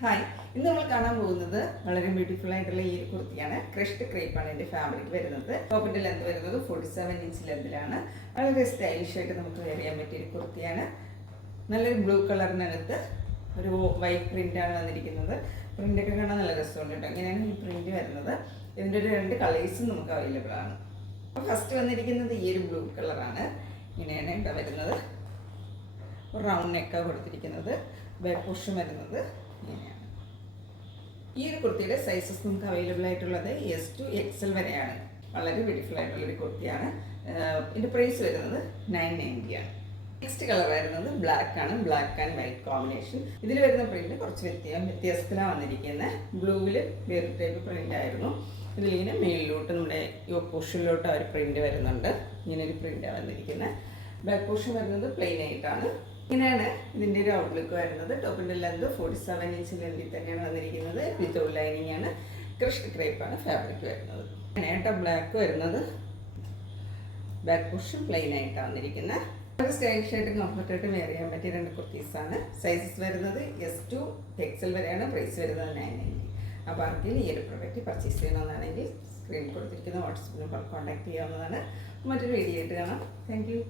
Hi, ഇന്ന് നമ്മൾ കാണാൻ പോകുന്നത് വളരെ ബ്യൂട്ടിഫുൾ ആയിട്ടുള്ള ഈ ഒരു കുർത്തിയാണ്. ക്രഷ്ഡ് ക്രേപ്പാണ് ഇതിന്റെ ഫാബ്രിക് വരുന്നത്. ടോപ്പിന്റെ ലെന്ത് വരുന്നത് 47 ഇഞ്ച് ലെന്തിലാണ്. വളരെ സ്റ്റൈലിഷ് ആയിട്ട് നമുക്ക് വെയർ ചെയ്യാൻ പറ്റിയ ഒരു കുർത്തിയാണ്. നല്ലൊരു ബ്ലൂ കളറിനകത്ത് ഒരു വൈറ്റ് പ്രിന്റ് ആണ് വന്നിരിക്കുന്നത്. പ്രിന്റ് ഒക്കെ കാണാൻ നല്ല രസമുണ്ട് കേട്ടോ. ഇങ്ങനെയാണ് ഈ പ്രിന്റ് വരുന്നത്. ഇതിന്റെ ഒരു 2 കളേഴ്സും നമുക്ക് അവൈലബിൾ ആണ്. അപ്പോൾ ഫസ്റ്റ് വന്നിരിക്കുന്നത് ഈ ഒരു ബ്ലൂ കളറാണ്. ഇങ്ങനെയാണ് ഇവിടെ വരുന്നത്. ഒരു റൗണ്ട് നെക്കാണ് കൊടുത്തിരിക്കുന്നത്. ബാക്ക് പോർഷൻ വരുന്നത് ഇങ്ങനെയാണ്. ഈ ഒരു കുർത്തിയുടെ സൈസസ് നമുക്ക് അവൈലബിൾ ആയിട്ടുള്ളത് S to XL വരെയാണ്. വളരെ ബ്യൂട്ടിഫുൾ ആയിട്ടുള്ളൊരു കുർത്തിയാണ്. ഇതിൻ്റെ പ്രൈസ് വരുന്നത് 990 ആണ്. നെക്സ്റ്റ് കളർ വരുന്നത് ബ്ലാക്ക് ആണ്. Black and white combination. ഇതിൽ വരുന്ന പ്രിന്റ് കുറച്ച് വ്യത്യാസത്തിലാണ് വന്നിരിക്കുന്നത്. ബ്ലൂവിൽ വേറെ ടൈപ്പ് പ്രിന്റ് ആയിരുന്നു. ഇതിലിങ്ങനെ മേളിലോട്ട് നമ്മുടെ ഈ പോർഷനിലോട്ട് ആ ഒരു പ്രിന്റ് വരുന്നുണ്ട്. ഇങ്ങനെ ഒരു പ്രിന്റാണ് വന്നിരിക്കുന്നത്. ബാക്ക് പോർഷൻ വരുന്നത് പ്ലെയിൻ ആയിട്ടാണ്. ഇങ്ങനെയാണ് ഇതിൻ്റെ ഒരു ഔട്ട്ലുക്ക് വരുന്നത്. ടോപ്പിൻ്റെ ലെന്ത് 47 ഇഞ്ച് ലെന്തിൽ തന്നെയാണ് വന്നിരിക്കുന്നത്. വിത്തൗട്ട് ലൈനിങ് ആണ്. ക്രഷ്ഡ് ക്രേപ്പാണ് ഫാബ്രിക് വരുന്നത്. അങ്ങനെയായിട്ട് ബ്ലാക്ക് വരുന്നത്. ബാക്ക് പോർഷൻ പ്ലെയിൻ ആയിട്ടാണ് വന്നിരിക്കുന്നത്. വളരെ സ്റ്റൈലിഷ് ആയിട്ട് കംഫർട്ടായിട്ട് വെയർ ചെയ്യാൻ പറ്റിയ 2 കുർത്തീസാണ്. സൈസസ് വരുന്നത് S to XL വരെയാണ്. പ്രൈസ് വരുന്നത് 990. അപ്പോൾ ആർക്കെങ്കിലും ഈ ഒരു പ്രൊഡക്റ്റ് പർച്ചേസ് ചെയ്യണമെന്നാണെങ്കിൽ സ്ക്രീനിൽ കൊടുത്തിരിക്കുന്ന വാട്സപ്പിൽ കോൺടാക്ട് ചെയ്യാവുന്നതാണ്. മറ്റൊരു വീഡിയോ ആയിട്ട് കാണാം. Thank you.